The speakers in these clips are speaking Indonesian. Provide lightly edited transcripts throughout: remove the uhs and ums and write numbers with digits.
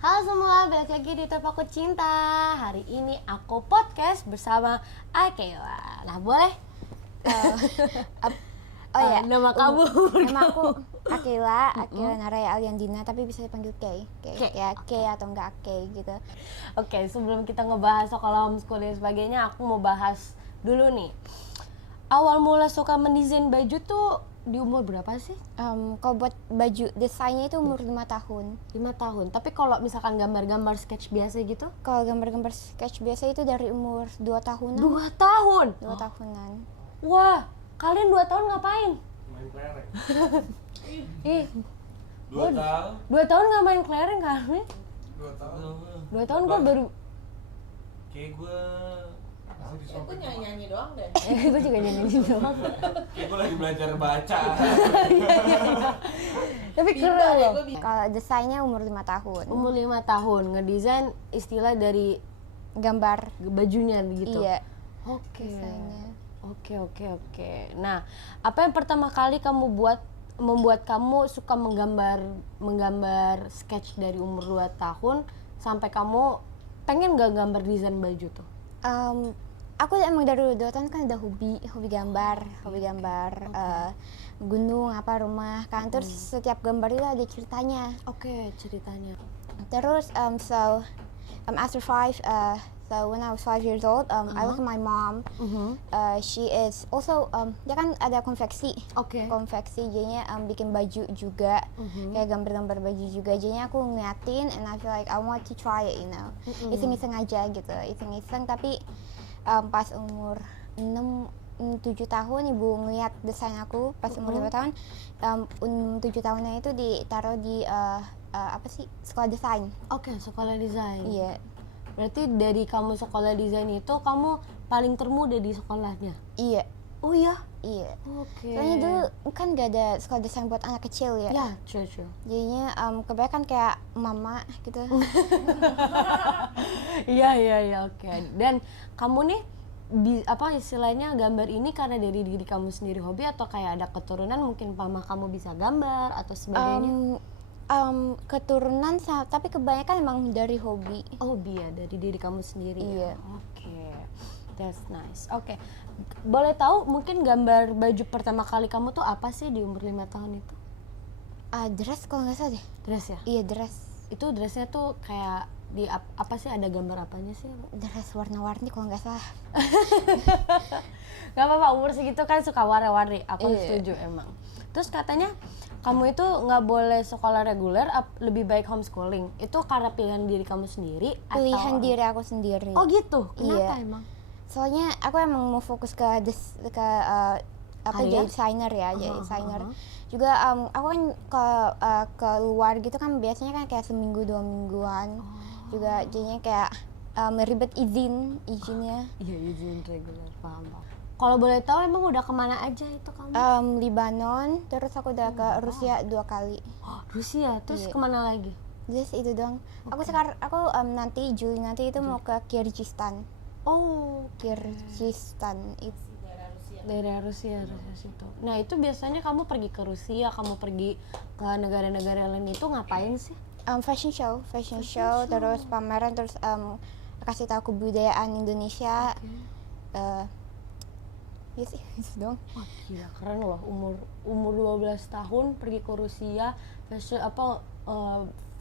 Halo semua, balik lagi di Top Aku Cinta. Hari ini aku podcast bersama Akewa. Nah boleh? Nama kamu? Nama aku Akila Naraya Aliandina, tapi bisa dipanggil Kay. Kayak Kay atau enggak Kay gitu. Oke, sebelum kita ngebahas sekolah homeschooling dan sebagainya, aku mau bahas dulu nih. Awal mula suka mendesain baju tuh di umur berapa sih? Kalau buat baju desainnya itu umur 5 tahun. 5 tahun. Tapi kalau misalkan gambar-gambar sketch biasa gitu? Kalau gambar-gambar sketch biasa itu dari umur 2 tahunan. 2 tahun? 2 tahunan. Wah, kalian 2 tahun ngapain? Main kelereng. Ih, 2 tahun. 2 tahun nggak main kelereng kali? 2 tahun. 2 tahun gue baru. Kayak gue Itu nyanyi doang deh. Gue juga nyanyi doang. Kayak gue lagi belajar baca. Tapi keren Pindah deh, loh. gue bisa. Kalau desainnya umur 5 tahun. Umur 5 tahun ngedesain istilah dari Gambar. bajunya gitu. Iya. Oke. Desainnya. Oke. Nah, apa yang pertama kali kamu membuat kamu suka menggambar sketch dari umur 2 tahun sampai kamu pengen gak gambar desain baju tuh? Aku emang dari dulu tahun kan ada hobi gambar, gunung apa rumah kan. Terus setiap gambar itu ada ceritanya. Oke, ceritanya. Terus after so when I was 5 years old, I look at my mom. She is also dia kan ada konveksi. Oke. Konveksi jadinya bikin baju juga, kayak gambar-gambar baju juga. Jadinya aku ngeliatin and I feel like I want to try it, you know. Iseng-iseng aja gitu, iseng-iseng. Tapi pas umur 7 tahun ibu ngeliat desain aku pas umur 5 tahun. 7 tahunnya itu ditaruh di sekolah desain. Oke, sekolah desain. Iya. Berarti dari kamu sekolah desain itu kamu paling termuda di sekolahnya? Iya. Oh iya? Iya. Oke. Soalnya dulu kan gak ada sekolah desain buat anak kecil ya. Ya, true. Jadinya kebanyakan kayak mama gitu. Iya, oke. Dan kamu nih apa istilahnya gambar ini karena dari diri kamu sendiri hobi atau kayak ada keturunan mungkin mama kamu bisa gambar atau sebagainya? Keturunan tapi kebanyakan emang dari hobi. Hobi ya, dari diri kamu sendiri. Iya. Ya? Oke. That's nice. Oke. Boleh tahu mungkin gambar baju pertama kali kamu tuh apa sih di umur 5 tahun itu? Dress kalau nggak salah deh. Dress ya? Iya, dress. Itu dressnya tuh kayak di apa sih, ada gambar apanya sih? Dress warna-warni kalau nggak salah. Gak apa-apa, umur segitu kan suka warna-warni. Aku Iya. setuju emang. Terus katanya kamu itu nggak boleh sekolah reguler, lebih baik homeschooling. Itu karena pilihan diri kamu sendiri? Pilihan atau diri aku sendiri. Oh gitu? Kenapa Iya. emang? Soalnya aku emang mau fokus ke Karya? jadi desainer ya, jadi desainer. Juga aku kan ke luar gitu kan biasanya kan kayak seminggu 2 mingguan. Juga jadinya kayak ribet izinnya. Iya, izin reguler, paham. Kalau boleh tahu emang udah kemana aja itu kamu? Libanon, terus aku udah ke Rusia 2 kali. Rusia, terus Iya. kemana lagi? Just itu doang. Aku nanti Juli nanti itu mau ke Kyrgyzstan. Oh, Kyrgyzstan itu. daerah Rusia situ. Nah itu biasanya kamu pergi ke Rusia, kamu pergi ke negara-negara lain itu ngapain sih? Fashion show, terus pameran, terus kasih tahu kebudayaan Indonesia. Ya sih, itu doang. Wah gila, keren loh, umur 12 tahun pergi ke Rusia,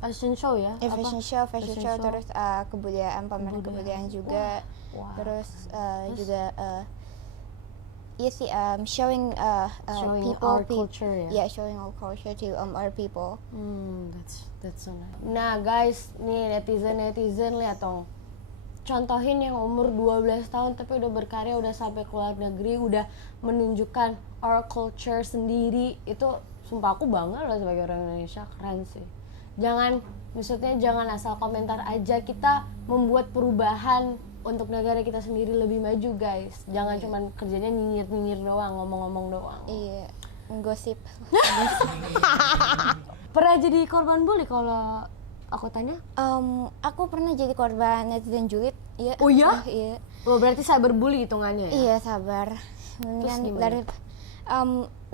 fashion show ya? Ya, Apa? fashion show, terus kebudayaan, pameran kebudayaan juga. Wah. Terus juga iya sih, showing Showing people, our culture ya? Yeah, showing our culture to other people. That's so nice. Nah guys, nih netizen lihat dong. Contohin yang umur 12 tahun tapi udah berkarya, udah sampai ke luar negeri, udah menunjukkan our culture sendiri. Itu sumpah aku bangga loh sebagai orang Indonesia, keren sih. Jangan asal komentar aja, kita membuat perubahan untuk negara kita sendiri lebih maju guys. Jangan cuman kerjanya nyinyir doang, ngomong-ngomong doang. Iya, gosip. Pernah jadi korban bully kalau aku tanya? Aku pernah jadi korban netizen julid. Iya. Oh iya? Iya. Oh berarti cyberbully hitungannya ya? Iya, sabar. Terus Kan gimana? dari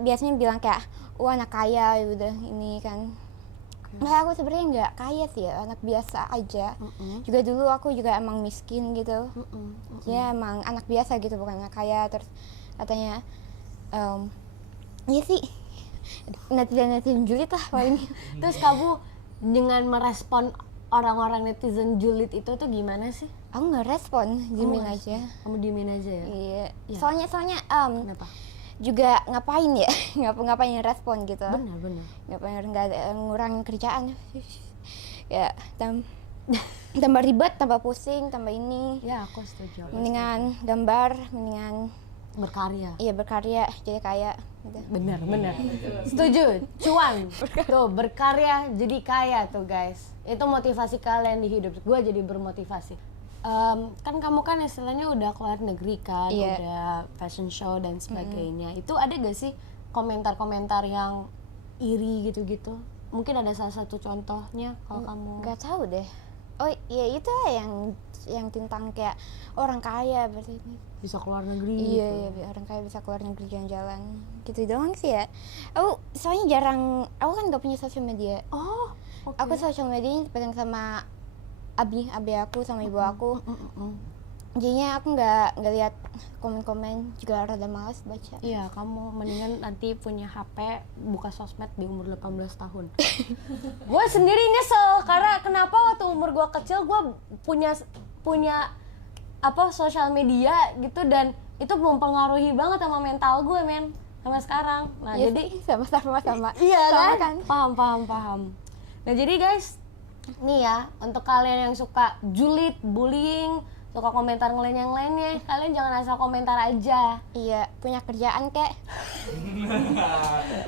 biasanya bilang kayak, anak kaya udah ini kan. Nah, aku sebenarnya nggak kaya sih ya, anak biasa aja. Juga dulu aku juga emang miskin gitu. Ya emang anak biasa gitu, bukan anak kaya. Terus katanya, iya sih, netizen julid lah paling. Terus kamu dengan merespon orang-orang netizen julid itu tuh gimana sih? Aku nggak respon, diemin nggak aja. Kamu diemin aja ya? Iya. Iya. Soalnya Kenapa? juga ngapain ya, ngapain respon gitu. Benar. Nggak ada ngurangin kerjaan. Ya tambah ribet, tambah pusing, tambah ini. Ya aku setuju. Mendingan gambar, mendingan Berkarya. iya berkarya jadi kaya gitu. Benar. Setuju. Cuan. Tuh berkarya jadi kaya tuh guys. Itu motivasi kalian di hidup. Gue jadi bermotivasi. Kan kamu kan istilahnya udah keluar negeri kan, Iya. udah fashion show dan sebagainya. Itu ada gak sih komentar-komentar yang iri gitu-gitu? Mungkin ada salah satu contohnya kalau kamu. Nggak tahu deh. Oh iya itu lah yang tentang kayak orang kaya berarti ini. Bisa keluar negeri. Iya, orang kaya bisa keluar negeri jalan-jalan. Gitu doang sih ya. Aku soalnya aku kan gak punya sosial media. Oh, oke. Aku sosial medianya pegang sama abi aku sama ibu aku. Jadinya aku nggak lihat komen-komen, juga rada malas baca. Iya, kamu mendingan nanti punya HP, buka sosmed di umur 18 tahun. Gue sendiri nyesel, karena kenapa waktu umur gue kecil gue punya sosial media gitu, dan itu mempengaruhi banget sama mental gue men, sama sekarang. Nah Ya, jadi sama. iya Sama kan? Paham. Nah jadi guys, nih ya, untuk kalian yang suka julid, bullying, suka komentar ngelenyeng-lenyeng, kalian jangan asal komentar aja. Iya, punya kerjaan kek.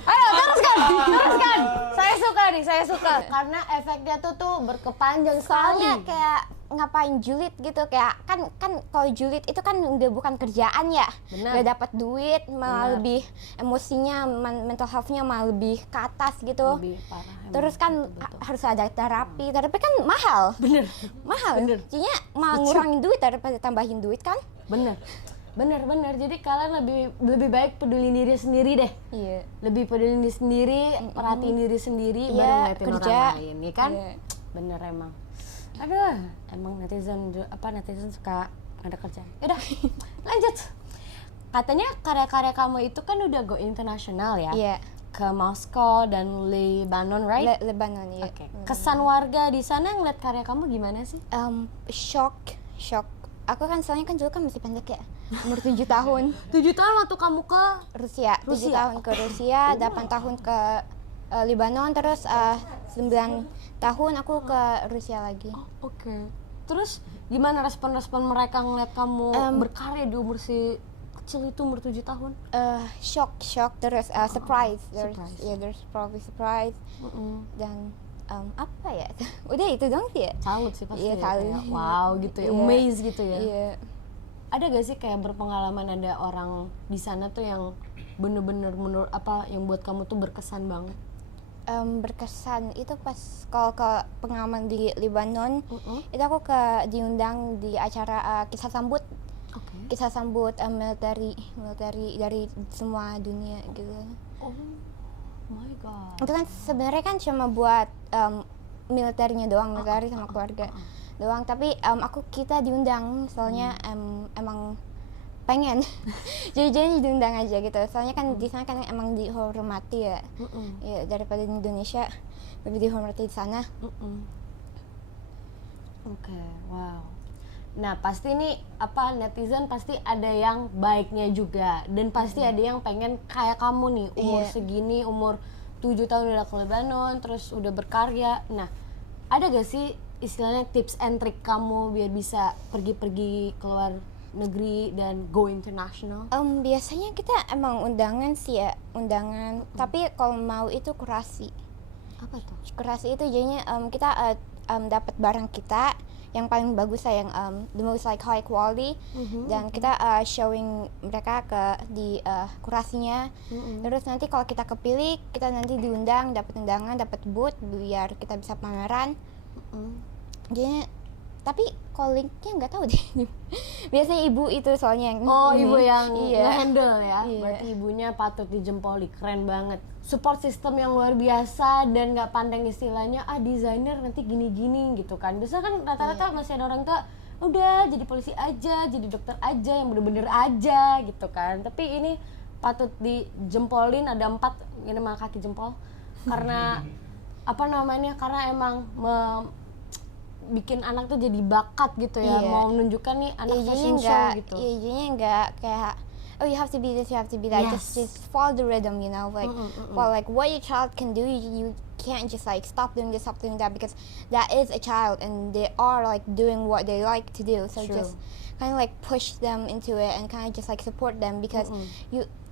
Ayo teruskan. Saya suka karena efeknya tuh berkepanjang Soalnya sekali. kayak ngapain julid gitu, kayak kan kalau julid itu kan udah bukan kerjaan ya. Benar. Gak dapat duit, malah Benar. lebih emosinya, mental health-nya malah lebih ke atas gitu. Lebih parah. emang. Terus kan Betul. harus ada terapi kan mahal. Mahal. Bener. Jadinya malah ngurangin duit daripada tambahin duit kan. Bener. Jadi kalian lebih baik peduli diri sendiri deh. Iya. Lebih peduli diri sendiri, perhatiin diri sendiri, Iya, baru ngeliatin kerja. orang lain, ya kan? Iya. Bener emang. Aduh, emang netizen suka ada kerjaan. Udah, lanjut. Katanya karya-karya kamu itu kan udah go internasional ya? Iya. Ke Moskow dan Lebanon, right? Lebanon ya. Oke. Kesan warga di sana ngeliat karya kamu gimana sih? Shock. Aku kan soalnya kan dulu kan masih pendek ya. Umur 7 tahun. 7 tahun waktu kamu ke Rusia. 7 tahun ke Rusia, 8 tahun ke Lebanon, terus 9 tahun aku ke Rusia lagi. Oke. Terus gimana respon-respon mereka ngeliat kamu berkarya di umur si kecil itu, umur 7 tahun? Shock, terus surprise. Surprise. There's probably surprise. Dan apa ya? Udah itu dong sih ya. Salut sih pasti. Iya, ya, salut. kayak, wow gitu ya, Iya. amaze gitu ya. Iya. Ada gak sih kayak berpengalaman ada orang di sana tuh yang bener-bener menurut yang buat kamu tuh berkesan banget? Berkesan itu pas kalau ke pengalaman di Lebanon, itu aku diundang di acara kisah sambut. Oke. Kisah sambut military dari semua dunia gitu. Oh my god. Itu kan sebenarnya kan cuma buat militernya doang, militer sama keluarga doang, tapi kita diundang soalnya emang pengen. Jadi diundang aja gitu, soalnya kan di sana kan emang dihormati ya. Ya daripada di Indonesia lebih dihormati di sana. Oke, wow. Nah pasti nih netizen pasti ada yang baiknya juga, dan pasti ada yang pengen kayak kamu nih, umur Iya. segini, umur 7 tahun udah ke Lebanon, terus udah berkarya. Nah ada gak sih istilahnya tips and trick kamu biar bisa pergi-pergi keluar negeri dan go international? Biasanya kita emang undangan sih ya, tapi kalau mau itu kurasi. Apa tuh? Kurasi itu jadinya kita dapat barang kita yang paling bagus lah, yang the most like high quality, dan kita showing mereka di kurasinya. Terus nanti kalau kita kepilih, kita nanti diundang, dapat undangan, dapat booth biar kita bisa pameran. Jadi tapi calling-nya nggak tahu deh. Biasanya ibu itu soalnya yang Ibu yang iya. handle ya. Iya. Berarti ibunya patut dijempoli, keren banget. Support system yang luar biasa dan nggak pandang istilahnya desainer nanti gini-gini gitu kan. Biasanya kan rata-rata masih ada orang tua udah jadi polisi aja, jadi dokter aja yang bener-bener aja gitu kan. Tapi ini patut dijempolin, ada 4 ini mah kaki jempol karena apa namanya, karena emang bikin anak tuh jadi bakat gitu ya, Iya. mau menunjukkan nih anak Jadinya fashion show nggak, gitu. jadinya nggak kayak you have to be this, you have to be that. Yes. Just follow the rhythm, like for like what your child can do, you can't just like stop doing this, stop doing that, because that is a child and they are like doing what they like to do. So True. just kind of like push them into it and kind of just like support them, because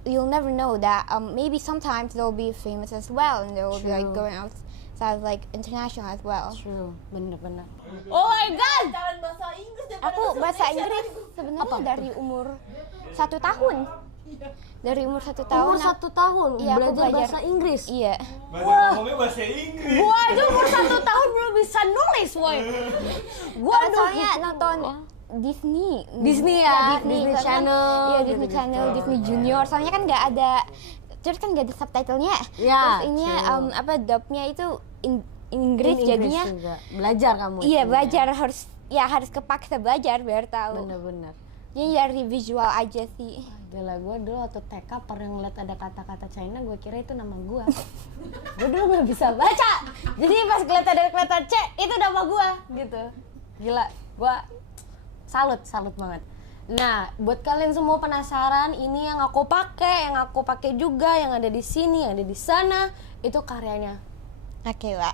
you'll never know that maybe sometimes they'll be famous as well and they'll be like True. going outside like international as well. True, bener-bener. Oh my god! Jalan bahasa Inggris daripada Aku bahasa Inggris sebenarnya dari umur 1 tahun. Dari umur 1 tahun. Umur 1 tahun Iya, aku belajar bahasa Inggris. Iya. Ngomongnya bahasa Inggris. Gua aja umur 1 tahun belum bisa nulis, woy. Gua Soalnya nonton Disney. Disney ya, Disney soalnya kan- Channel, Iya, Disney gitu-gitu. Channel, Disney Junior. Soalnya kan nggak ada, terus kan nggak ada subtitlenya. Ya, Terus ini true. dubnya itu Inggris, jadinya. juga. Belajar kamu. Iya, itu, belajar harus kepaksa belajar biar tahu. Bener-bener. Jadi dari visual aja sih. Gila, gue dulu waktu TK pernah ngeliat ada kata-kata China, gue kira itu nama gue. Gue dulu nggak bisa baca, jadi pas ngeliat ada kata C itu nama gue gitu. Gila, gue salut banget. Nah, buat kalian semua penasaran, ini yang aku pakai juga, yang ada di sini, yang ada di sana, itu karyanya Oke lah.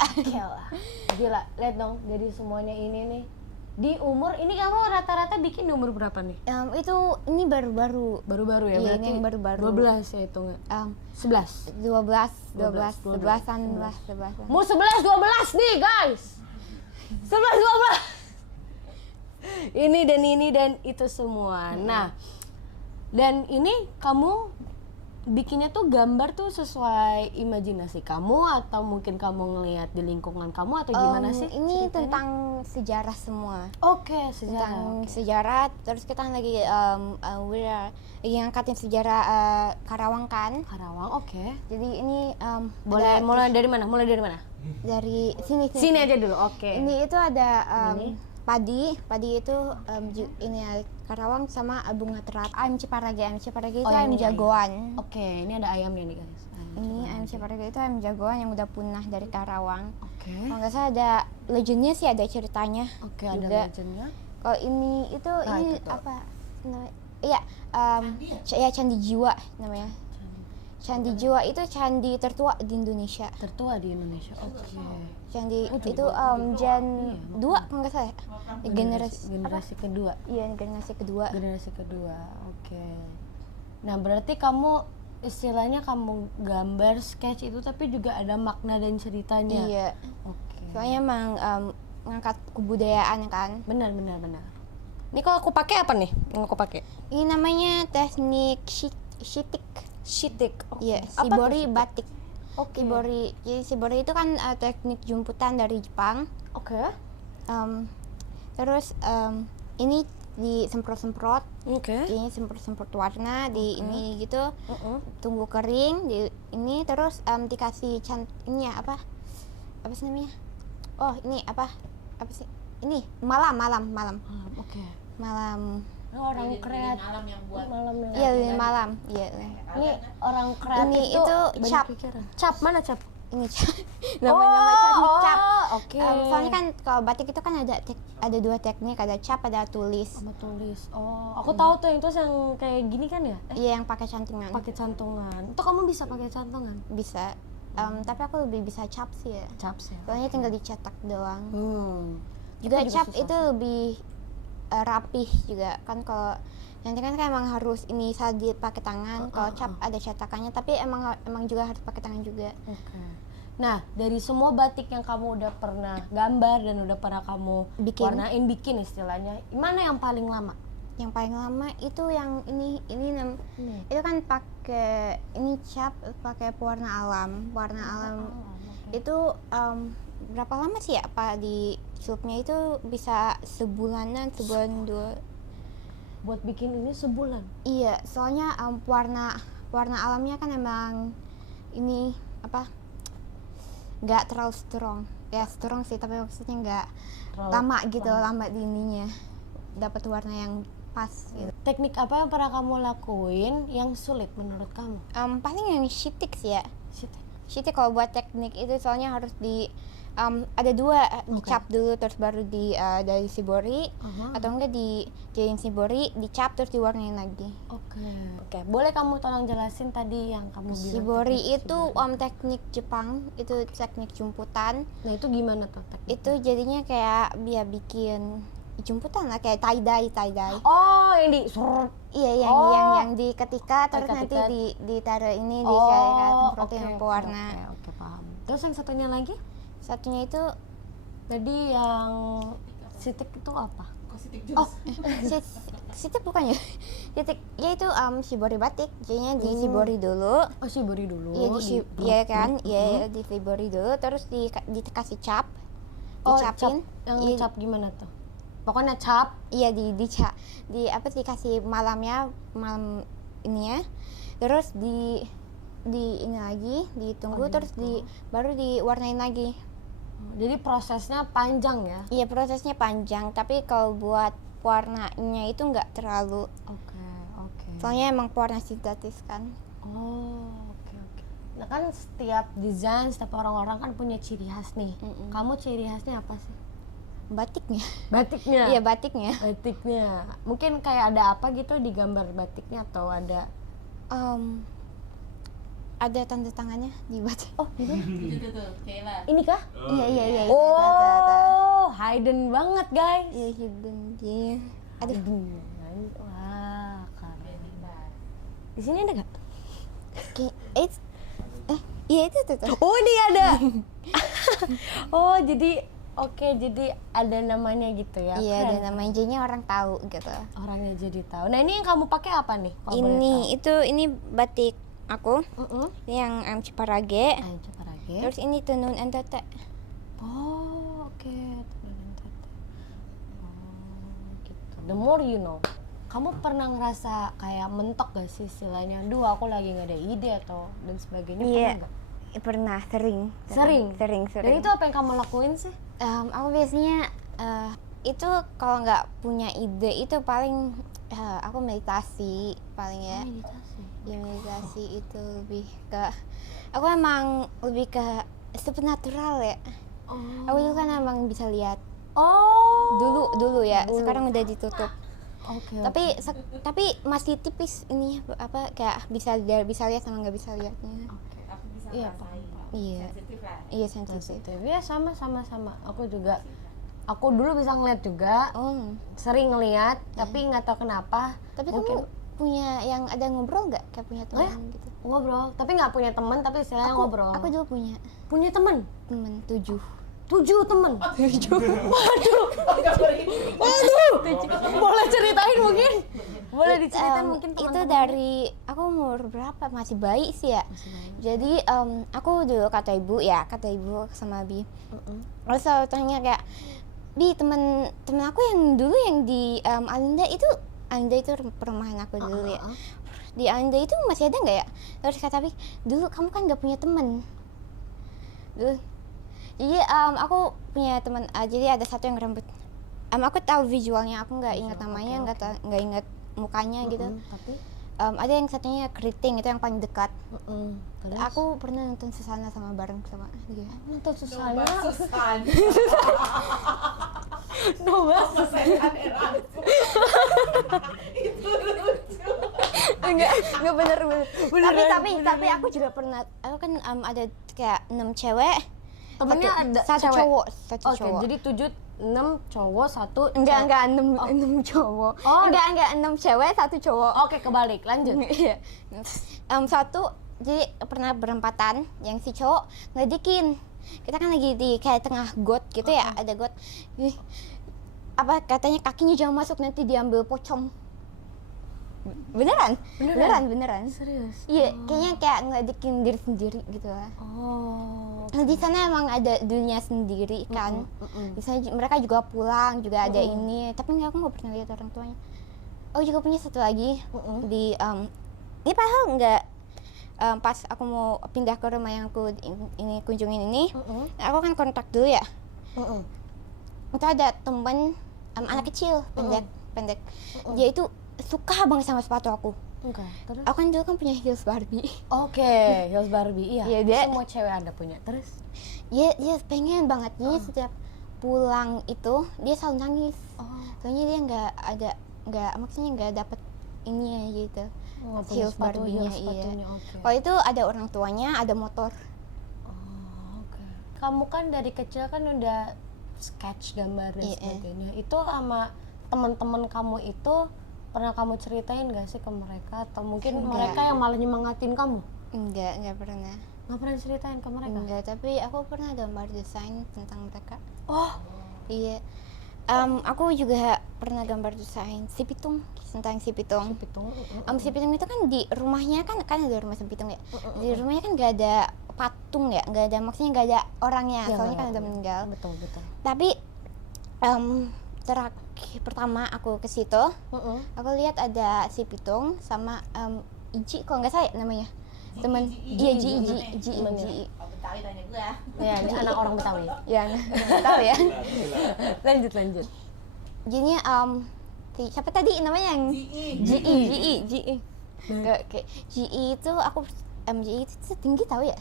Gila, lihat dong, jadi semuanya ini nih di umur ini. Kamu rata-rata bikin di umur berapa nih? Ini baru-baru. Baru-baru ya, Iya, berarti ini yang baru-baru. 12 ya hitungnya. 11. 12-an lah, 11-an. Mau 11-12 nih guys. 11-12. Ini dan itu semua. Nah, dan ini kamu bikinnya tuh gambar tuh sesuai imajinasi kamu atau mungkin kamu ngelihat di lingkungan kamu atau gimana sih? Ini ceritanya? tentang sejarah semua. Oke, Tentang sejarah. sejarah, terus kita lagi lagi ngangkatin sejarah Karawang kan. Karawang, oke. Jadi ini Boleh ada mulai dari mana? dari sini. Sini aja dulu, oke. Ini itu ada Ini? padi itu ini Karawang sama bunga terat. Ayam Ciparage itu Oh, ayam ini ayam. jagoan. Oke, ini ada ayamnya nih guys. Ini ayam Ciparage itu ayam jagoan yang udah punah dari Karawang. Oke. Kalau nggak salah ada legendnya sih, ada ceritanya. Oke, ada juga. legendnya. Kalau ini itu ini itu tuh. apa namanya? Iya, Candi Jiwa namanya. Candi Jiwa itu candi tertua di Indonesia. Tertua di Indonesia. Oke. Candi itu Gen 2 kalau nggak salah. Generasi kedua. Iya, generasi kedua. Generasi kedua. Oke. Nah, berarti kamu istilahnya kamu gambar sketch itu tapi juga ada makna dan ceritanya. Iya. Oke. Soalnya emang ngangkat kebudayaan kan. Benar. Ini kalau aku pakai apa nih? Yang aku pakai? Ini namanya teknik shitik. Shitik. Iya, Apa shibori tuh? batik. Oke. Shibori. Jadi shibori itu kan teknik jemputan dari Jepang. Oke. Terus ini disemprot-semprot. Oke. Ini semprot-semprot warna di ini gitu. Uh-uh. Tunggu kering di ini, terus dikasih ini ya, apa sih namanya? Oh, ini apa sih? Ini malam. Oke. Malam. Ini orang kreatif. Malam yang buat Malam yang. Iya, lilin malam. Iya. Ini orang kreatif Ini tuh itu banyak cap. pikiran. Cap mana cap? Ini nama teknik cap. Oke. Soalnya kan kalau batik itu kan ada 2 teknik, ada cap, ada tulis. Sama tulis. Oh, aku tahu tuh yang tulis yang kayak gini kan ya? Iya, yang pakai cantingan. Pakai cantungan. Itu kamu bisa pakai cantungan? Bisa. Tapi aku lebih bisa cap sih ya. Cap sih. Soalnya tinggal dicetak doang. Itu Juga juga cap susah itu sih. lebih rapih juga kan. Kalau cantingan kan emang harus ini saat dipakai tangan. Kalau cap ada cetakannya, tapi emang juga harus pakai tangan juga. Oke. Nah, dari semua batik yang kamu udah pernah gambar dan udah pernah kamu bikin istilahnya, mana yang paling lama? Yang paling lama itu yang ini itu kan pakai ini cap, pakai pewarna alam. Itu berapa lama sih ya Pak di sulupnya itu bisa sebulan dua. Buat bikin ini sebulan. Iya, soalnya warna alamnya kan emang ini apa? Nggak terlalu strong. Ya strong sih, tapi maksudnya nggak lama gitu, lama di ininya. Dapat warna yang pas gitu. Teknik apa yang pernah kamu lakuin yang sulit menurut kamu? Paling yang shitik sih ya. Shit. Shitik kalau buat teknik itu soalnya harus ada dua, dicap dulu terus baru dari shibori, atau enggak dijadiin shibori, dicap terus diwarnain lagi. Oke. Boleh kamu tolong jelasin tadi yang kamu bilang? Shibori teknik itu teknik Jepang, itu teknik jumputan. Nah itu gimana tuh teknik? Itu jadinya kayak dia bikin jumputan lah, kayak tie dye. Oh yang di surut. Iya, yang diketika terus nanti ditaruh ini di kayak semprotin pewarna. Oke, paham. Terus yang satunya lagi? Satunya itu Tadi yang sitik itu apa? Kositik oh jus. sitik bukan ya? Sitik ya itu shibori batik, jadinya di shibori dulu. Oh shibori dulu. Iya iya kan, iya di shibori dulu, terus dikasih cap, dicapin. Yang cap gimana tuh? Pokoknya cap. Iya dicap, dikasih malam ini ya, terus di ini lagi ditunggu terus baru diwarnain lagi. Jadi prosesnya panjang ya? Iya prosesnya panjang, tapi kalau buat warnanya itu nggak terlalu. Oke. Soalnya emang pewarna sintetis kan. Oke. Nah kan setiap desain, setiap orang-orang kan punya ciri khas nih. Kamu ciri khasnya apa sih? Batiknya. Batiknya? Iya batiknya. Mungkin kayak ada apa gitu di gambar batiknya atau ada? Ada tanda tangannya di batik. Oh Itu tuh, Kayla. Ini kah? Iya. Oh, hidden banget guys. Iya hidden dia. Aduh. Wah, keren. Di sini ada nggak? Iya itu tuh. Oh ini ada. Oh jadi jadi ada namanya gitu ya? Iya Keren. ada namanya, jadinya orang tahu gitu. Orangnya jadi tahu. Nah ini yang kamu pakai apa nih? Kalau boleh Ini batik aku. tahu? Ini yang Ciparage. Ciparage. Terus ini tenun NTT. Oh oke. Tenun NTT. Oh gitu. The more you know. Kamu pernah ngerasa kayak mentok gak sih istilahnya? Duh aku lagi nggak ada ide atau dan sebagainya? Iya. Pernah nggak? Sering. Dan itu apa yang kamu lakuin sih? Aku biasanya itu kalau nggak punya ide itu paling aku meditasi paling ya. Meditasi itu lebih ke aku emang lebih ke supernatural ya. Aku itu kan emang bisa lihat. Dulu ya. Sekarang udah ditutup. Tapi masih tipis ini apa kayak bisa lihat sama nggak bisa lihatnya. Aku bisa Iya, ngerasain. Iya. Sensitif lah. Iya sensitif. Ya sama. Aku juga. Aku dulu bisa ngeliat juga. Sering ngeliat, tapi nggak tahu kenapa. Tapi mungkin kamu punya yang ada ngobrol nggak kayak punya teman gitu? ngobrol, tapi nggak punya teman, tapi istilahnya ngobrol. Aku dulu punya teman 7 teman. Boleh ceritain mungkin? Boleh diceritain mungkin itu dari aku umur berapa, masih bayi sih ya. Jadi aku dulu kata ibu sama Bi. Terus selalu tanya kayak, Bi, temen aku yang dulu yang di Alinda itu perumahan aku dulu ya. Di Alinda itu masih ada nggak ya? Terus kata Bi, dulu kamu kan nggak punya temen dulu. Jadi aku punya teman, jadi ada satu yang rambut. Aku tahu visualnya, aku nggak ingat namanya, nggak ingat mukanya gitu. Tapi ada yang satunya keriting, itu yang paling dekat. terus? Aku pernah nonton Susana bareng sama dia. Nonton Susana. Enggak bener. Tapi aku juga pernah, aku kan ada kayak 6 cewek. Temennya ada satu cewek? cowok, Oke, jadi 6 cowok, 1 enggak 6 cowok. Oh. Enggak 6 cewek, 1 cowok. Oke, kebalik, lanjut. Iya. Satu jadi pernah berempatan, yang si cowok ngeledekin. Kita kan lagi di kayak tengah got gitu ya, ada got. Apa katanya kakinya jangan masuk, nanti diambil pocong. beneran. Serius? Iya, kayaknya kayak ngeledekin diri sendiri gitu lah. Oh. Nah, di sana emang ada dunia sendiri kan. Di sana mereka juga pulang, juga ada ini. Tapi aku nggak pernah lihat orang tuanya. Oh, juga punya satu lagi di ini padahal nggak pas aku mau pindah ke rumah yang aku ini kunjungin ini, aku kan kontak dulu ya. Itu ada temen anak kecil pendek. Dia itu suka banget sama sepatu aku. Oke. Terus? Aku kan dulu kan punya heels Barbie. Oke, heels Barbie. Iya. Iya, dia- Semua cewek ada punya. Terus? Dia pengen banget. Jadi setiap pulang itu dia selalu nangis. Soalnya dia maksudnya nggak dapet ini gitu. Nggak punya Heels sepatu, Barbie-nya, heels sepatunya, iya. oke. Kalau itu ada orang tuanya, ada motor. Oke. Kamu kan dari kecil kan udah sketch gambar dan Iya. sebagainya. Itu sama teman-teman kamu itu pernah kamu ceritain gak sih ke mereka atau mungkin Enggak. mereka yang malah nyemangatin kamu? Enggak pernah. Nggak pernah ceritain ke mereka? Enggak, tapi aku pernah gambar desain tentang mereka. Oh, Iya. Aku juga pernah gambar desain si Pitung, tentang si Pitung. Pitung. Si Pitung itu kan di rumahnya kan ada rumah si Pitung ya. Di rumahnya kan nggak ada patung ya, nggak ada, maksudnya nggak ada orangnya, Ya, soalnya nggak kan ada. udah meninggal. Betul. Tapi terakhir pertama aku ke situ, aku lihat ada si Pitung sama Iji, kalau nggak salah namanya. Temen, iya Ji. Kalau Betawi tanya gue. Ya, ini anak orang Betawi. Ya, nggak tahu ya. Lanjut. Jadinya siapa tadi namanya yang GE. Kayak GE itu aku GE itu tinggi tahu ya?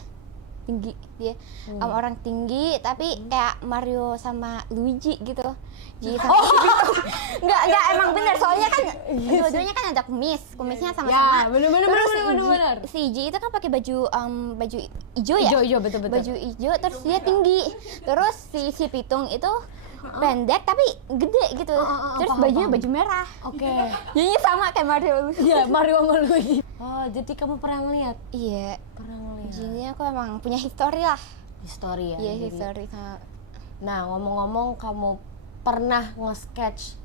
Tinggi dia. Orang tinggi tapi kayak Mario sama Luigi gitu. GE sama Enggak emang bener, soalnya kan dua-duanya kan ada kumisnya sama-sama. Ya, bener. Si GE itu kan pakai baju hijau ya? Ijo, betul. Baju hijau, terus dia tinggi. Terus si Pitung itu pendek tapi gede gitu. Terus bajunya baju merah. Oke. Jadi sama kayak Mario. Iya, Mario sama Luigi. Oh, jadi kamu pernah ngeliat? Iya. Pernah ngeliat. Jadi aku emang punya histori lah. History ya. Iya, jadi- histori sama. Nah, ngomong-ngomong kamu pernah nge-sketch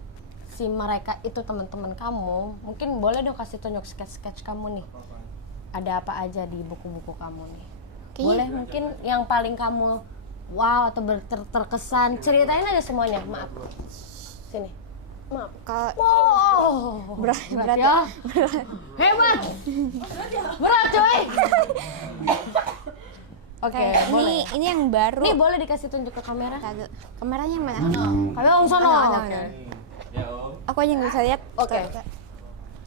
si mereka itu teman-teman kamu, mungkin boleh dong kasih tunjuk sketch kamu nih. Ada apa aja di buku-buku kamu nih? Kayaknya- Boleh mungkin yang paling kamu wow atau terkesan, ceritain aja semuanya. Maaf. Sini. Maaf. Kalau Wow. berat ya. Hebat. Berat coy. Oke, boleh. ini yang baru. Nih boleh dikasih tunjuk ke kamera? Tadu. Kameranya yang mana? Kamera om sono. Ano. Oke. Ya om. Aku aja nggak bisa lihat. Oke.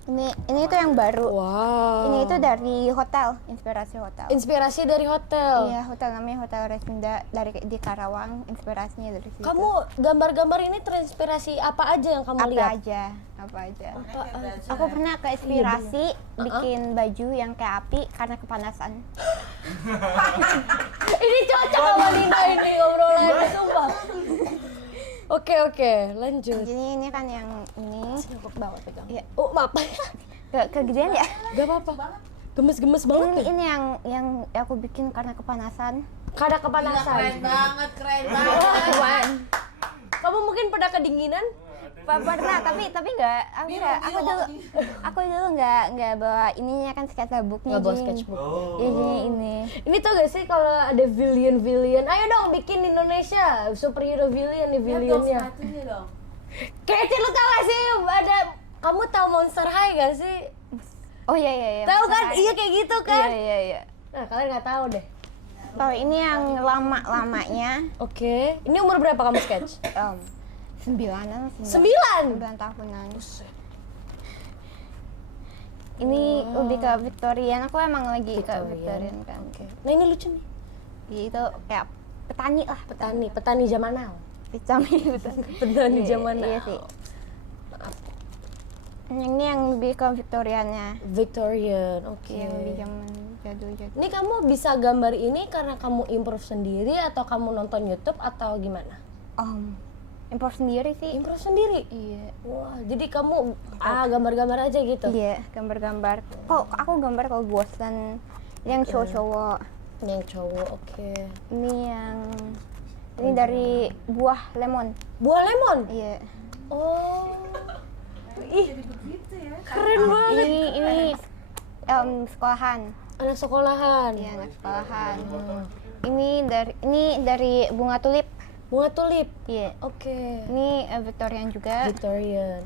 Ini itu yang baru. Wow. Ini itu dari hotel, inspirasi hotel. Inspirasi dari hotel. Iya, hotel namanya Hotel Resenda di Karawang. Inspirasinya dari situ. Kamu gambar-gambar ini terinspirasi apa aja yang kamu apa lihat? aja? Aku pernah keinspirasi bikin baju yang kayak api karena kepanasan. Ini cocok sama Nina ini ngobrolannya, sumpah. Oke, lanjut. Jadi ini kan yang ini. Cukup banget pegang. Iya. Oh, maaf. Kegedean ya? Gak apa-apa. Gemes-gemes banget nih. Ini yang aku bikin karena kepanasan. Karena Keren kepanasan. banget. Kamu mungkin pada kedinginan? Pernah, tapi nggak. Aku dulu nggak bawa ininya kan sketchbooknya. Nggak bawa jadi- sketchbook. Iya, jadi ini. Ini tau gak sih kalau ada villain, ayo dong bikin Indonesia superhero villain nih villainnya. Sepatunya dong. Kece, lu tau gak sih ada, kamu tahu Monster High gak sih? Oh iya. Tahu kan? Iya kayak gitu kan? Iya. Nah kalian nggak tahu deh. Kalau ini yang lamanya. Oke, ini umur berapa kamu sketch? 9-an. 9? 9 tahunan. Ini lebih ke Victorian. Aku emang lagi ke Victorian kan. Oke. Nah ini lucu nih. Jadi itu kayak petani lah. Petani zaman now. Petani betul. Petani zaman now. Iya sih. Ini yang lebih ke Victoriannya. Victorian, oke. Yang lebih zaman jadul-jadul. Ini kamu bisa gambar ini karena kamu improve sendiri atau kamu nonton YouTube atau gimana? Import sendiri sih. Improve sendiri? Iya. Wah, jadi kamu gambar-gambar aja gitu? Iya, gambar-gambar. Kok aku gambar kalau bosan. Ini yang cowok-cowok. Yang cowok, oke. Ini dari buah lemon. Buah lemon? Iya. Oh. Ih, keren banget. Ini sekolahan. Anak sekolahan. Iya, anak sekolahan. Ini dari bunga tulip. Bunga tulip. Iya. Oke. Ini Victorian juga. Victorian.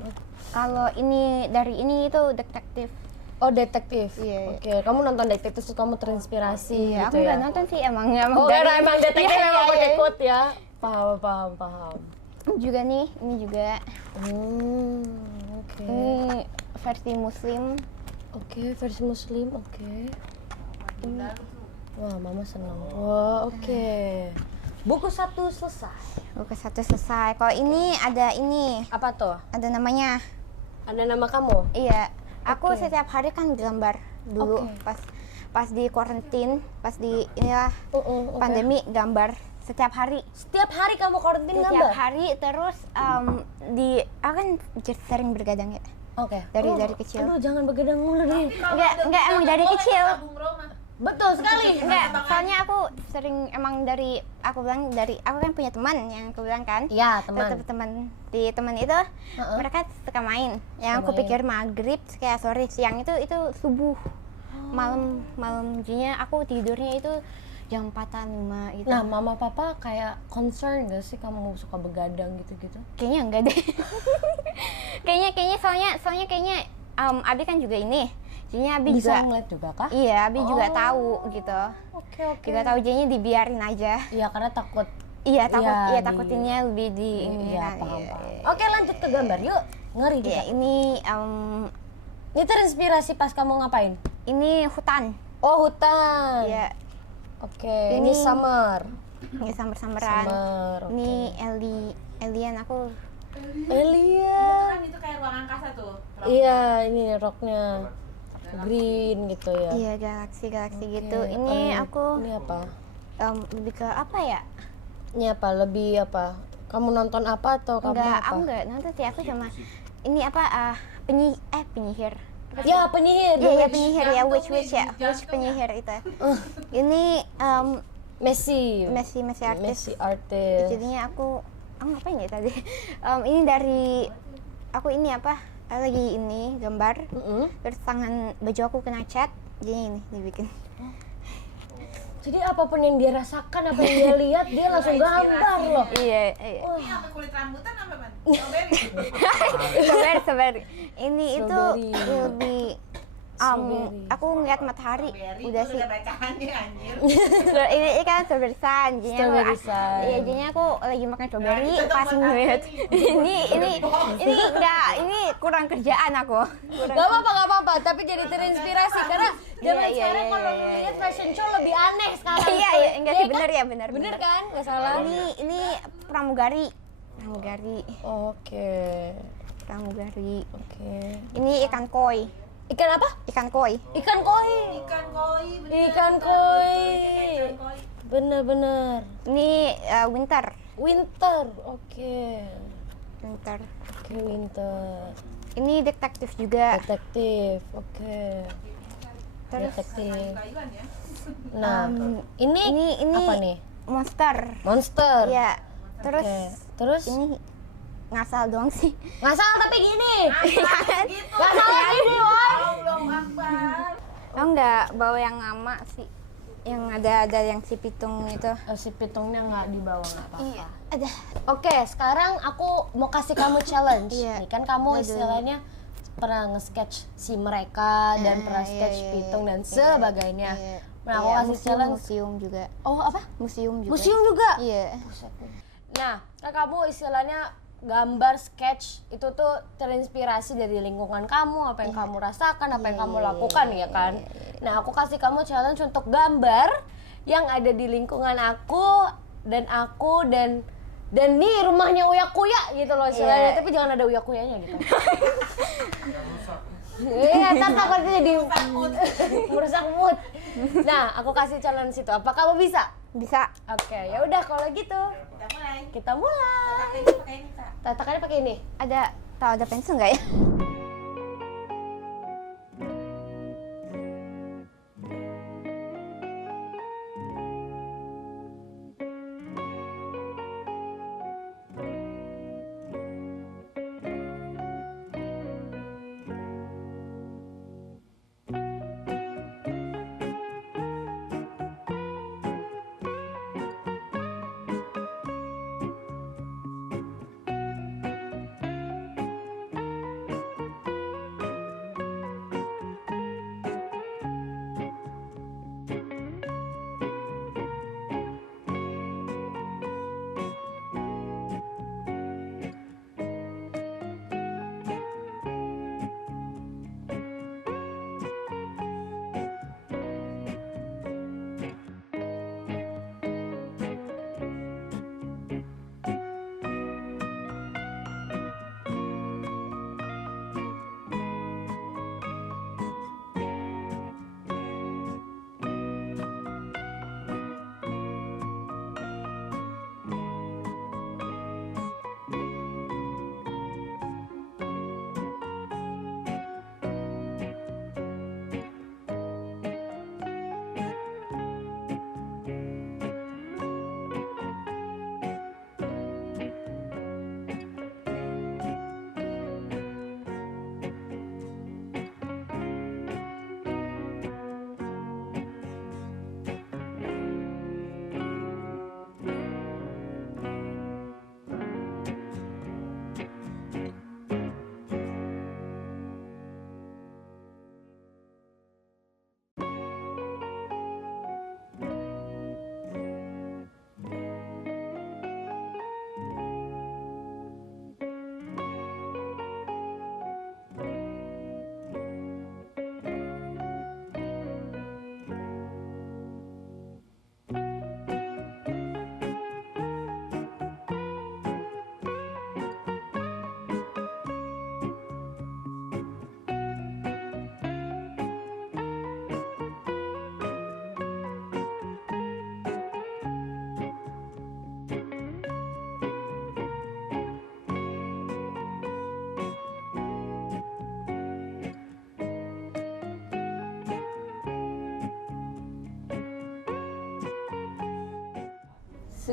Kalau ini dari ini itu detektif. Oh, detektif. Iya. Oke, kamu nonton detektif terus kamu terinspirasi Iya, gitu aku ya. nggak nonton sih emang Oh, dari- karena emang detektif Iya, emang iya, pakai iya. quote ya. Paham. Juga nih, ini juga. Oke. Ini versi muslim. Oke, versi muslim. Oke. Wah, mama senang. Wah, oke. Buku 1 selesai. Buku 1 selesai. Kalau ini ada ini, Apa tuh? ada namanya. Ada nama kamu? Iya, aku Oke. setiap hari kan gambar dulu Oke. pas di karantin, pas di inilah Oke. pandemi gambar setiap hari. Setiap hari kamu karantin Setiap gambar? hari terus aku kan sering bergadang ya. Oke. Dari kecil. Aduh, jangan begadang mulu nih. Enggak emang dari kecil. Bung Roma. Betul sekali. Enggak, soalnya aku sering emang aku kan punya teman yang aku bilang kan. Iya, teman. Tetap teman itu mereka suka main. Yang aku main. pikir maghrib kayak sore siang itu subuh. Malam jadinya aku tidurnya itu jam 4-an 5 gitu. Nah, mama papa kayak concern gak sih kamu suka begadang gitu-gitu? Kayaknya enggak deh. kayaknya soalnya kayaknya Abi kan juga ini. Jadinya Abi Bisa juga ngeliat juga kah? iya, Abi juga Oh. tahu gitu. Oke. Juga tahu jadinya dibiarin aja. Iya, karena takut. Iya, Iya, takutinnya lebih di ini Iya, kan. paham. Iya. Oke, lanjut ke gambar yuk. Ngeri Iya, kita. ini Ini terinspirasi pas kamu ngapain? ini hutan. Oh, hutan. Iya, Oke, ini summer. ini samar-samaran. Summer. Oke. Ini alien aku. Elia. Kan itu kayak ruang angkasa tuh. Iya, ini roknya green gitu ya. Iya, galaksi gitu. Oke, Ini aku Ini apa? lebih ke apa ya? Ini apa? Lebih apa? Kamu nonton apa atau kamu apa? Aku enggak nonton sih, aku cuma ini apa penyihir. Ya, penyihir. The Iya, Witch. penyihir ya, witch ya, witch penyihir itu. Ini Messi. Messi artis. Messi artis. Jadinya aku ngapain ya tadi? Ini dari aku ini lagi ini gambar. Terus tangan baju aku kena cat, jadi ini dibikin. Jadi apapun yang dia rasakan, apa yang dia lihat, dia langsung gambar loh. Iya. Ini apa kulit rambutan apa, Man? Strawberry. Sabar. Ini itu Strawberry. lebih Strawberry. aku ngeliat matahari Strawberry udah itu sih. udah bacaannya anjir. ini kan strawberry sun. Jadinya Strawberry sun. Iya, jadinya aku lagi makan strawberry Nah, itu pas buat ngeliat. apa nih? ini kurang kerjaan aku. Gak apa-apa, tapi jadi terinspirasi karena zaman Iya, sekarang iya, kalau iya, lihat iya. fashion show lebih aneh sekarang. Iya, tuh. enggak Iya sih, kan? bener ya, bener. Bener kan? Gak salah. Ini pramugari. Oke. Ini ikan koi. Ikan apa? Ikan koi. Ikan koi. Ikan koi, bener. Ikan koi. Ikan koi. Bener-bener. Ini winter. Winter. Oke. Winter. Oke, winter. Ini detektif juga. Detektif. Oke. Terus Detektif. Kayu-kayuan ya. Nah, ini ini apa nih? monster. Monster. Iya. Terus Oke. Terus ini ngasal doang sih. nggak salah tapi gini. Gitu. Nggak salah gini, Wan. Allahu Akbar. Oh enggak bawa yang lama sih. Yang ada yang si pitung itu. Si pitungnya nggak dibawa nggak apa-apa. Iya, ada. Oke, sekarang aku mau kasih kamu challenge. Iya. Nih kan kamu Waduh. istilahnya pernah nge-sketch si mereka dan pernah Iya, sketch iya, pitung dan iya, sebagainya. iya. Nah, aku Iya, kasih museum, challenge. museum juga. Oh, apa? Museum juga. Museum juga? Iya. Nah, kan kamu istilahnya gambar sketch itu tuh terinspirasi dari lingkungan kamu, apa yang kamu rasakan, apa yang kamu lakukan ya kan. Nah, aku kasih kamu challenge untuk gambar yang ada di lingkungan aku dan nih rumahnya Uya Kuya gitu loh istilahnya, Iya. tapi jangan ada Uya Kuyanya gitu. Iya, ntar takutnya jadi merusak mood. Nah, aku kasih challenge itu. Apa kamu bisa? Bisa. Oke, ya udah kalau gitu Kita mulai. kita mulai. Ini pakai ini, Kak. Tatakannya pakai ini. Tahu ada pensil nggak ya?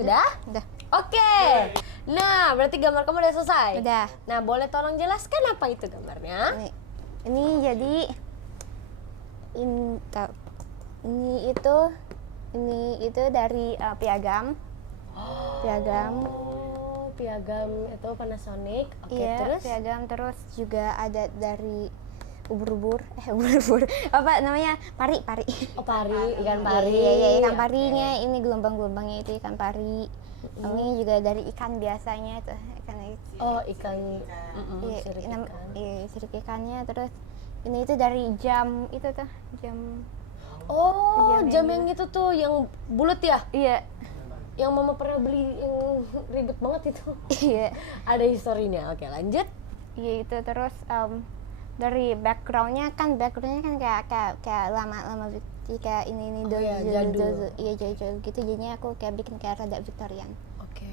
Sudah? Udah. Oke. Nah, berarti gambar kamu udah selesai? Udah. Nah, boleh tolong jelaskan apa itu gambarnya? Ini jadi ini itu dari piagam. Piagam. Oh, piagam itu Panasonic. Oke, Iya, terus? piagam, terus juga ada dari ubur-ubur. Ubur-ubur. Apa namanya? Pari. Oh, pari, ikan pari. Iya, ikan parinya. Ini gelombang-gelombangnya itu ikan pari. Ini juga dari ikan biasanya itu. Oh, ikan. Iya, sirip ikan. sirip ikannya. Terus ini itu dari jam itu tuh, jam. Oh, Jam jam yang yang itu tuh yang bulat ya? Iya. Yang mama pernah beli yang ribet banget itu. Iya. Ada historinya. Oke, lanjut. Iya itu, terus dari backgroundnya kan kayak lama kayak ini Oh iya, jadul. iya jadul gitu, jadinya aku kayak bikin kayak rada Victorian. Oke.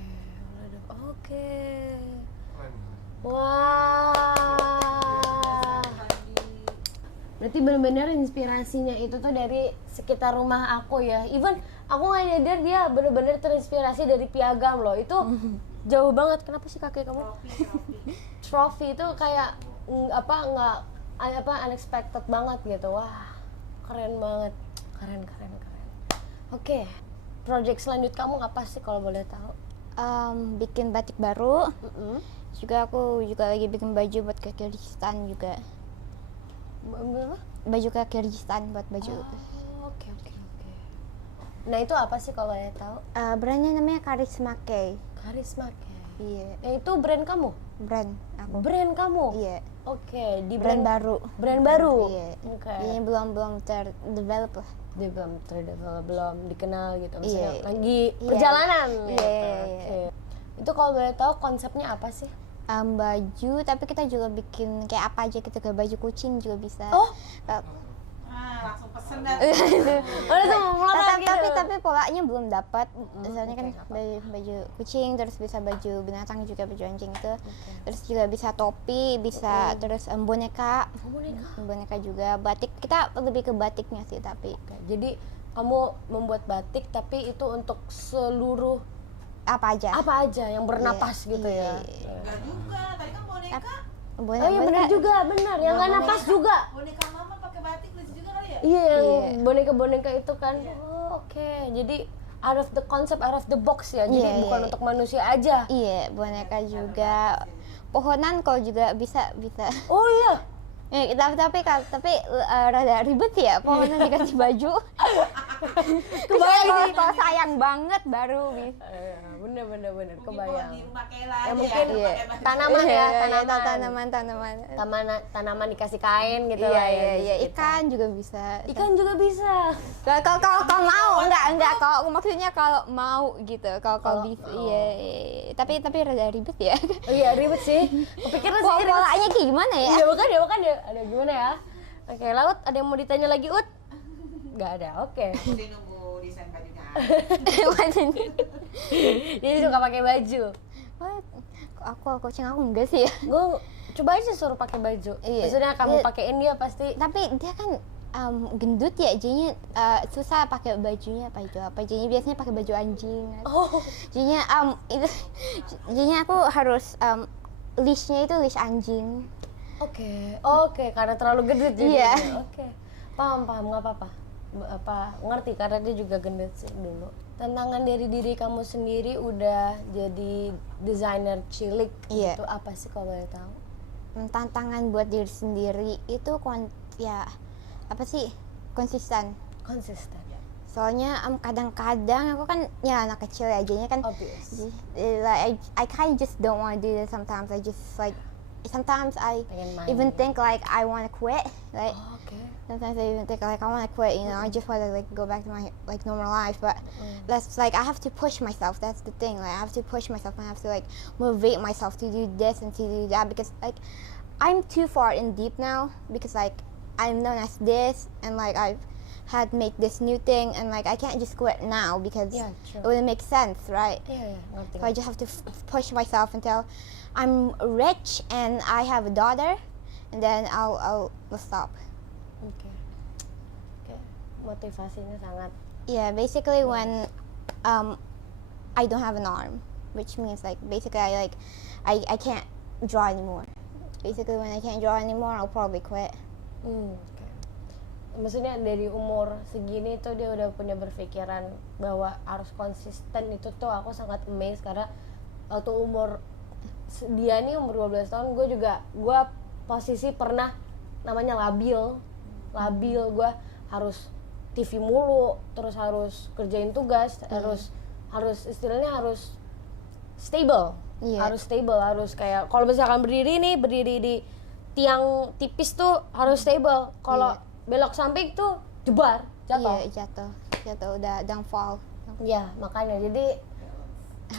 Wah. Berarti benar-benar inspirasinya itu tuh dari sekitar rumah aku ya. Even aku nggak nyadar dia benar-benar terinspirasi dari piagam loh. Itu jauh banget. Kenapa sih kaki kamu? Trophy itu kayak unexpected banget gitu. Wah, keren banget. Keren. Oke. Project selanjut kamu apa sih kalau boleh tahu? Bikin batik baru. Juga aku juga lagi bikin baju buat ke Kyrgyzstan juga. Baju ke Kyrgyzstan buat baju. Oke. Nah, itu apa sih kalau boleh tahu? Brandnya namanya Karisma K. Karisma K. Iya. Itu brand kamu? Brand aku. Brand kamu? Iya. Oke, di Brand baru. Brand baru. Iya. Oke. Ini belum terdevelop lah. Dia belum dikenal gitu. Maksudnya Iya. lagi Iya. perjalanan. Iya, gitu. iya. Oke. Itu kalau boleh tahu konsepnya apa sih? Baju, tapi kita juga bikin kayak apa aja gitu, kayak baju kucing juga bisa. Oh. Langsung pesen dah. Oh, itu melarang gitu. Tapi polanya belum dapat. Misalnya kan oke, baju kucing, terus bisa baju binatang juga, baju anjing itu. Terus juga bisa topi, bisa terus boneka. Boneka juga, batik. Kita lebih ke batiknya sih tapi. Oke, jadi kamu membuat batik tapi itu untuk seluruh Apa aja? apa aja yang bernapas gitu ya. Enggak juga, tadi kan boneka. Oh iya benar juga, benar. Yang nggak napas juga. Boneka mama pakai batik lucu juga kali ya? Iya, yang boneka-boneka itu kan. Oh, oke. Jadi out of the concept, out of the box ya. Jadi Iya, bukan iya. untuk manusia aja. Iya, boneka juga. Pohonan kalau juga bisa. Oh iya. Tapi rada ribet ya, pohonan dikasih baju. Kebayang. Kalau sayang banget baru bisa. Bener. Mungkin Kebayang. di rumah Kayla Ya aja mungkin ya, pakai baju. tanaman ya, tanaman. Tanaman dikasih kain gitu Iya, lah ya. iya, di iya, sekitar. ikan juga bisa. Ikan juga bisa. Kalau mau, enggak, kalau maksudnya kalau mau gitu, kalau bisa, iya. Tapi rada ribet ya. Oh iya ribet sih. Kepikiran sih ribet. Polanya kayak gimana ya? Iya bukan ya. Ada gimana ya? Oke, Laut, ada yang mau ditanya lagi, Ut? Nggak ada, oke. Mesti nunggu desain bajunya. Jadi suka pakai baju. What? Aku kucing aku enggak sih ya. Gue coba aja suruh pakai baju. Iya. Maksudnya kamu Iya. pakein dia pasti. Tapi dia kan gendut ya, jadinya susah pakai bajunya apa, jadinya biasanya pakai baju anjing. Oh, Jadinya jadinya aku harus leashnya itu leash anjing. oke, karena terlalu gendut jadi. Iya. Oke, paham, nggak apa-apa. Ngerti karena dia juga gendut sih dulu. Tantangan dari diri kamu sendiri udah jadi desainer cilik Iya. itu apa sih kalau boleh tahu? Tantangan buat diri sendiri itu apa sih, konsisten. Soalnya kadang-kadang aku kan ya anak kecil ya, jadinya kan Obvious. like I kind of just don't want to do this sometimes. Sometimes I Pengen main. even think like I want to quit. Like Oh, oke. sometimes I even think like I want to quit. You know, I just want to like go back to my like normal life. But that's like I have to push myself. That's the thing. Like I have to push myself. I have to like motivate myself to do this and to do that because like I'm too far in deep now because like I'm known as this and like I've had make this new thing and like I can't just quit now because Yeah, it true. wouldn't make sense, right? Iya, ngerti. So I just have to push myself until I'm rich and I have a daughter, and then I'll stop. Oke. Motivasinya sangat. Yeah, basically when I don't have an arm, which means like basically I can't draw anymore. Basically when I can't draw anymore, I'll probably quit. Oke. Maksudnya dari umur segini tuh dia udah punya berpikiran bahwa harus konsisten. Itu tuh aku sangat amazed karena waktu dia nih umur 12 tahun, gue posisi pernah namanya labil, gue harus TV mulu, terus harus kerjain tugas, harus istilahnya harus stable, harus kayak kalau misalkan berdiri di tiang tipis tuh harus stable, kalau belok samping tuh jatuh. Jatuh udah downfall. Iya, makanya jadi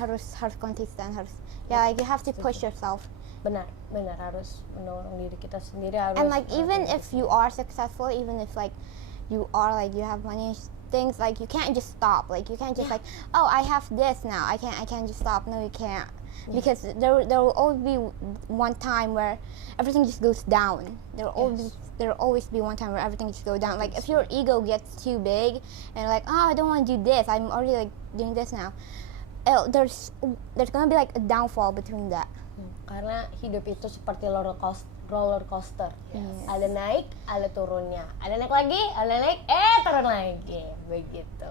harus konsisten, like you have to push yourself. benar harus mendorong diri kita sendiri, harus. And like even if you are successful, even if like you have money, things like you can't just stop. Like you can't just like, oh, I have this now, I can't just stop. No, you can't. Because there will always be one time where everything just goes down. There will always be one time where everything just goes down. Like if your ego gets too big and like, oh, I don't want to do this, I'm already like doing this now. There's gonna be like a downfall between that. Karena hidup itu seperti roller coaster. Ada naik, ada turunnya. Ada naik lagi, ada naik, turun lagi. Begitu.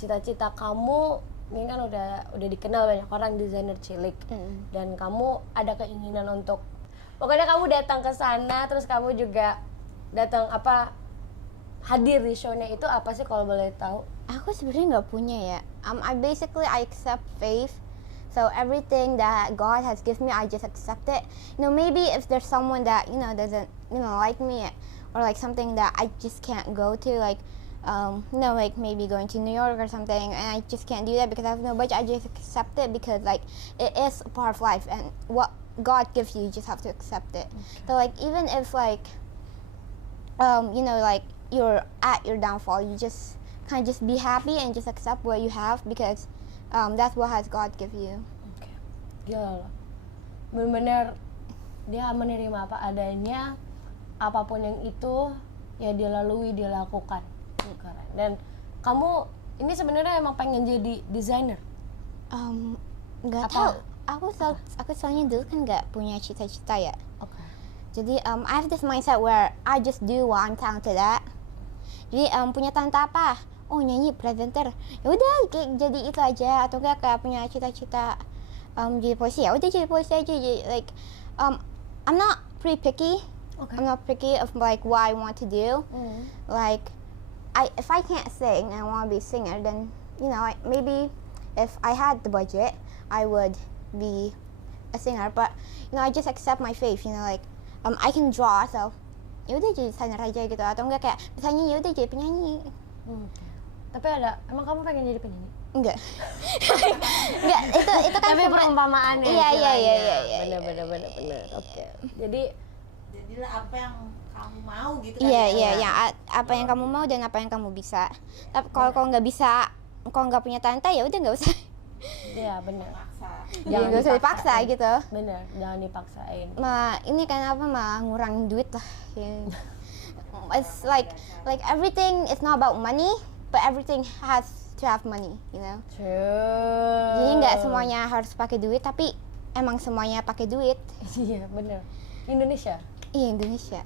Cita-cita kamu ini kan udah dikenal banyak orang, desainer cilik. Dan kamu ada keinginan untuk pokoknya kamu datang ke sana, terus kamu juga datang hadir di show-nya itu apa sih kalau boleh tahu? Aku sebenarnya nggak punya ya. I accept faith. So everything that God has given me, I just accept it. Maybe if there's someone that doesn't like me, or like something that I just can't go to, like like maybe going to New York or something, and I just can't do that because I have no budget. I just accept it because like it is a part of life, and what God gives you just have to accept it. So like even if like like you're at your downfall, you just kind of just be happy and just accept what you have because that's what has God give you. Oke. Gila loh. Benar-benar dia menerima apa adanya, apapun yang itu ya dia lalui, dia lakukan. Keren. Dan kamu ini sebenarnya emang pengen jadi desainer? Nggak tahu. Aku soalnya dulu kan nggak punya cita-cita ya. Oke. Jadi I have this mindset where I just do what I'm talented at. Jadi punya talenta apa? Oh, nyanyi, presenter. Ya udah kayak jadi itu aja, atau enggak kayak punya cita-cita jadi polisi. Ya udah jadi polisi aja. Jadi, like I'm not pretty picky. Okay. I'm not picky of like what I want to do. Like if I can't sing and I want to be a singer, then maybe if I had the budget, I would be a singer. But I just accept my faith. Like I can draw, so ya udah jadi desainer aja gitu, atau enggak kayak misalnya ya udah jadi penyanyi. Tapi emang kamu pengen jadi penyanyi? Enggak. Enggak, itu kan tapi perumpamaannya. Iya. Benar. Oke. Jadilah apa yang kamu mau gitu kan. Iya, apa yang kamu mau dan apa yang kamu bisa. Tapi kalau nggak bisa, kalau nggak punya talenta ya udah nggak usah. Iya, benar. Jangan nggak usah dipaksa gitu. Benar, jangan dipaksain. Ini kan malah ngurangin duit lah. It's like everything is not about money, but everything has to have money, True. Jadi nggak semuanya harus pakai duit, tapi emang semuanya pakai duit. Iya, benar. Indonesia. Iya, Indonesia.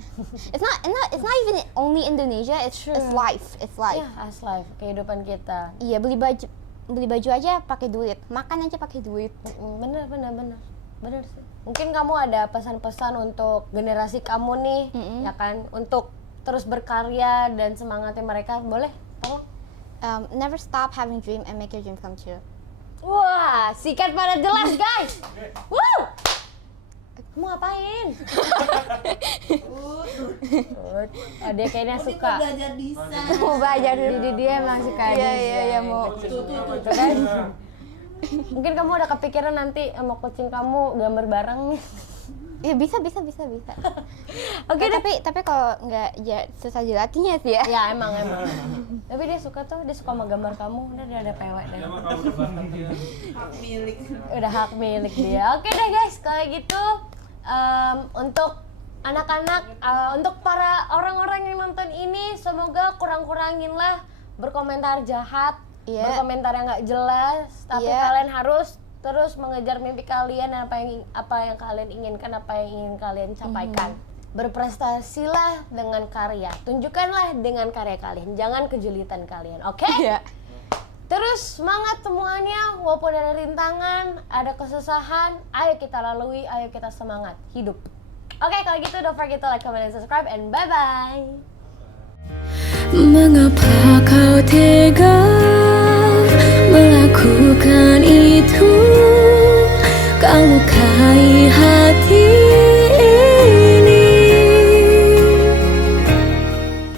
It's not even only Indonesia. It's life. It's life. Yeah, as life, kehidupan kita. Iya, beli baju aja pakai duit, makan aja pakai duit. Bener sih. Mungkin kamu ada pesan-pesan untuk generasi kamu nih, ya kan, untuk terus berkarya dan semangati mereka, boleh? Tolong. Never stop having dream and make your dream come true. Wah, sikat pada jelas guys. Woo! Kamu ngapain? Dia kayaknya suka. Mau belajar desain. Mau belajar Jadi dia emang suka desain. Iya, mau. Tuh kan? Mungkin kamu udah kepikiran nanti sama kucing kamu gambar bareng nih. Iya, bisa. Oke deh. Tapi kalau nggak ya susah dilatihnya sih ya. Ya emang. Tapi dia suka sama gambar kamu. Udah dia ada pewek deh. Hak milik. Udah hak milik dia. Oke deh guys, kalau gitu untuk anak-anak, untuk para orang-orang yang nonton ini, semoga kurang-kurangin lah berkomentar jahat Iya. berkomentar yang nggak jelas, tapi Iya. kalian harus terus mengejar mimpi kalian dan apa yang kalian inginkan, apa yang ingin kalian capaikan. Berprestasilah dengan karya, tunjukkanlah dengan karya kalian, jangan kejulitan kalian, oke? Iya. Terus semangat semuanya, walaupun ada rintangan, ada kesusahan, ayo kita lalui, ayo kita semangat, hidup. Oke, kalau gitu don't forget to like, comment, and subscribe, and bye-bye. Mengapa kau tega melakukan itu? Kau lukai hati